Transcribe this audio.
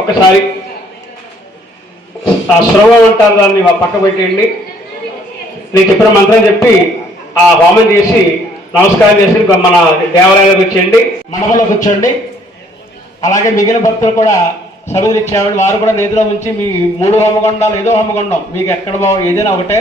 ఒకసారి ఆ శ్రవం అంటారు, దాన్ని పక్క పెట్టేయండి. నేను చెప్పిన మంత్రం చెప్పి ఆ హోమం చేసి నమస్కారం చేసి మన దేవాలయాలకు వచ్చేయండి, మండపంలోకి వచ్చేయండి. అలాగే మిగిలిన భక్తులు కూడా సభలు ఇచ్చేవాళ్ళు, వారు కూడా నిధిలో ఉంచి మీ 3 హోమగుండాలు ఏదో హోమగుండం మీకు ఎక్కడ ఏదైనా ఒకటే